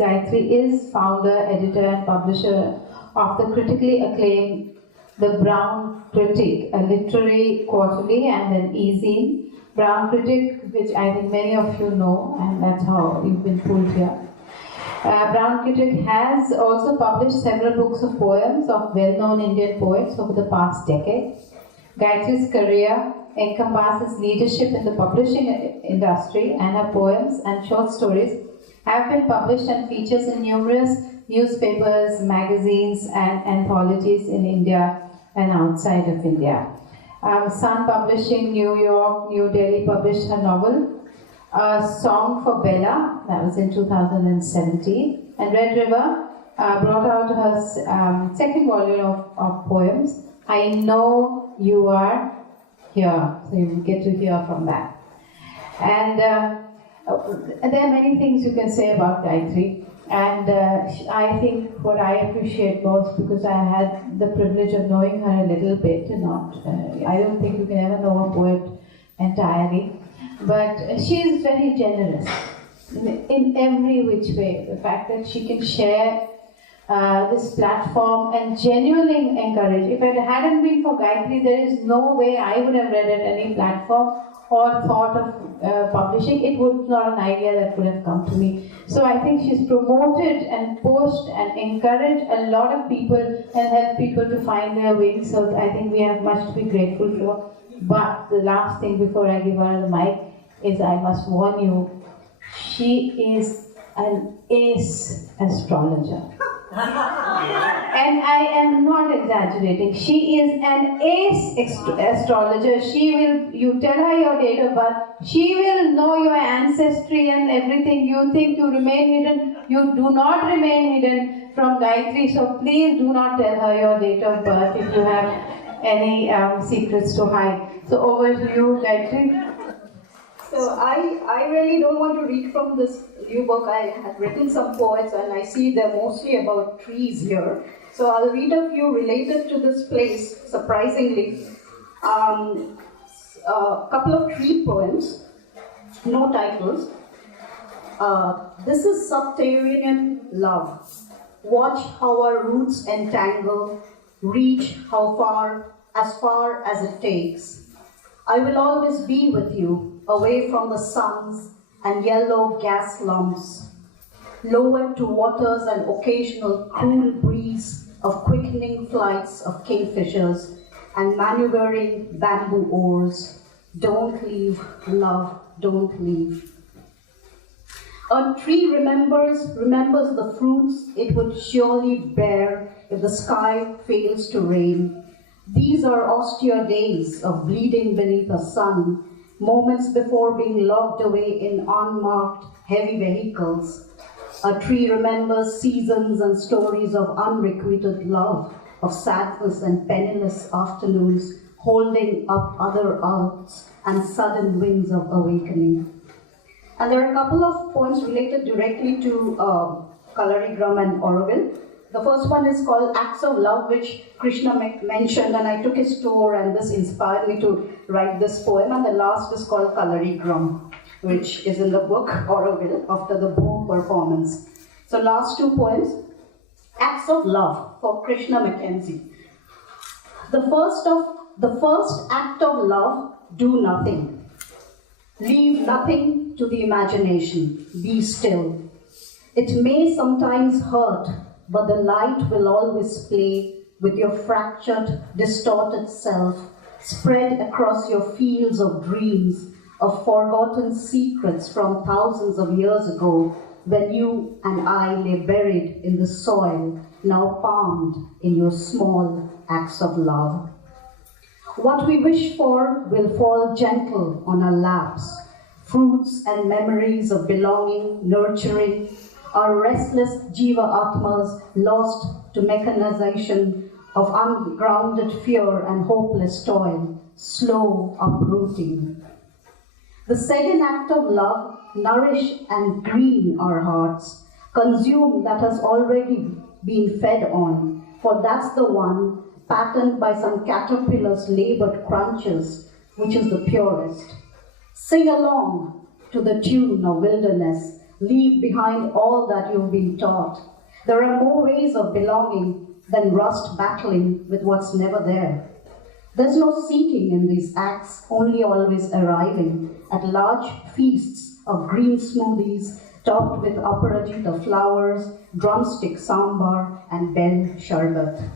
Gayatri is founder, editor and publisher of the critically acclaimed The Brown Critic, a literary quarterly and an e-zine. Brown Critic, which I think many of you know, and that's how you've been pulled here. Brown Critic has also published several books of poems of well-known Indian poets over the past decade. Gayatri's career encompasses leadership in the publishing industry, and her poems and short stories have been published and features in numerous newspapers, magazines and anthologies in India and outside of India. Sun Publishing, New York, New Delhi published her novel, A Song for Bella, that was in 2017, and Red River brought out her second volume of poems, I Know You Are Here, so you get to hear from that. And there are many things you can say about Gayatri, and I think what I appreciate most, because I had the privilege of knowing her a little bit, I don't think you can ever know a poet entirely, but she is very generous in every which way. The fact that she can share this platform and genuinely encourage. If it hadn't been for Gayatri, there is no way I would have read at any platform or thought of publishing. It was not an idea that would have come to me. So I think she's promoted and pushed and encouraged a lot of people and helped people to find their wings. So I think we have much to be grateful for. But the last thing before I give her the mic is I must warn you, she is an ace astrologer. And I am not exaggerating. She is an ace astrologer. You tell her your date of birth, she will know your ancestry and everything. You think you remain hidden, you do not remain hidden from Gayatri. So please do not tell her your date of birth if you have any secrets to hide. So over to you, Gayatri. So I really don't want to read from this new book. I have written some poets and I see they're mostly about trees here. So I'll read a few related to this place, surprisingly. A couple of tree poems, no titles. This is subterranean love. Watch how our roots entangle, reach as far as it takes. I will always be with you, away from the suns and yellow gas lumps, lowered to waters and occasional cool breeze of quickening flights of kingfishers and maneuvering bamboo oars. Don't leave, love, don't leave. A tree remembers the fruits it would surely bear if the sky fails to rain. These are austere days of bleeding beneath the sun, moments before being locked away in unmarked, heavy vehicles. A tree remembers seasons and stories of unrequited love, of sadness and penniless afternoons, holding up other earths and sudden winds of awakening. And there are a couple of poems related directly to Kalarigram and Auroville. The first one is called Acts of Love, which Krishna mentioned, and I took his tour, and this inspired me to write this poem. And the last is called Kalarigram, which is in the book Auroville, after the boom performance. So last two poems, Acts of Love for Krishna Mackenzie. The first act of love, do nothing. Leave nothing to the imagination. Be still. It may sometimes hurt, but the light will always play with your fractured, distorted self, spread across your fields of dreams, of forgotten secrets from thousands of years ago, when you and I lay buried in the soil, now palmed in your small acts of love. What we wish for will fall gentle on our laps, fruits and memories of belonging, nurturing, our restless jiva atmas lost to mechanization of ungrounded fear and hopeless toil, slow uprooting. The second act of love, nourish and green our hearts, consume that has already been fed on, for that's the one patterned by some caterpillar's labored crunches, which is the purest. Sing along to the tune of wilderness, leave behind all that you've been taught. There are more ways of belonging than rust battling with what's never there. There's no seeking in these acts, only always arriving at large feasts of green smoothies topped with aparajita flowers, drumstick sambar, and bell sharbat.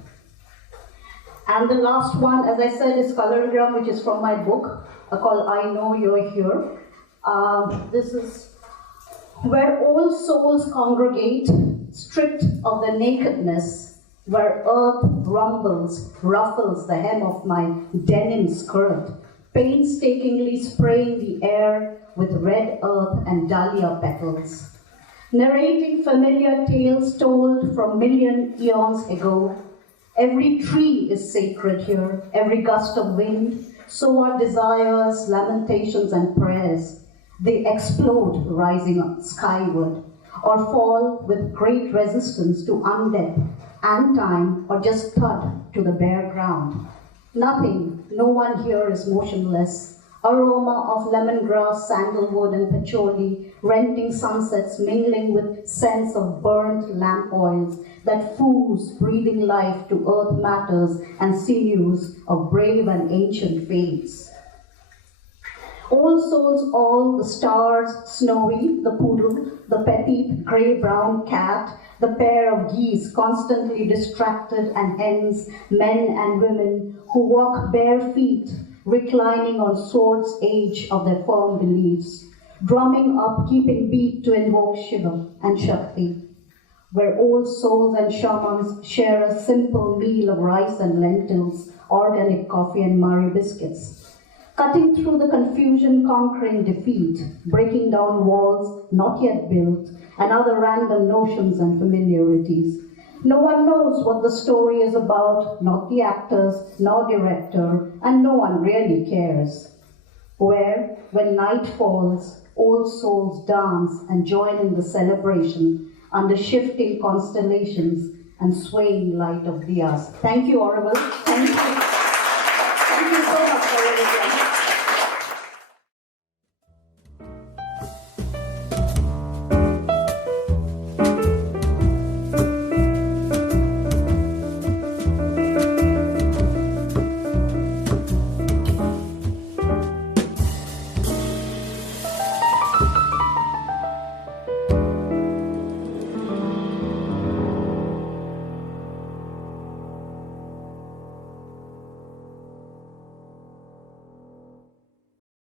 And the last one, as I said, is Kalarigram, which is from my book called I Know You're Here. This is where all souls congregate, stripped of their nakedness, where earth rumbles, ruffles the hem of my denim skirt, painstakingly spraying the air with red earth and dahlia petals. Narrating familiar tales told from million eons ago, every tree is sacred here, every gust of wind, so are desires, lamentations, and prayers. They explode rising skyward, or fall with great resistance to undeath and time, or just thud to the bare ground. Nothing, no one here is motionless. Aroma of lemongrass, sandalwood, and patchouli, renting sunsets mingling with scents of burnt lamp oils that foos breathing life to earth matters and sinews of brave and ancient faiths. All souls, all, the stars, Snowy, the poodle, the petite grey-brown cat, the pair of geese constantly distracted, and hens, men and women who walk bare feet, reclining on swords' edge of their firm beliefs, drumming up, keeping beat to invoke Shiva and Shakti, where all souls and shamans share a simple meal of rice and lentils, organic coffee and Mario biscuits. Cutting through the confusion, conquering defeat, breaking down walls not yet built, and other random notions and familiarities. No one knows what the story is about, not the actors, nor director, and no one really cares. Where, when night falls, all souls dance and join in the celebration under shifting constellations and swaying light of diyas. Thank you, Auroville. Thank you. Thank you so much for everything.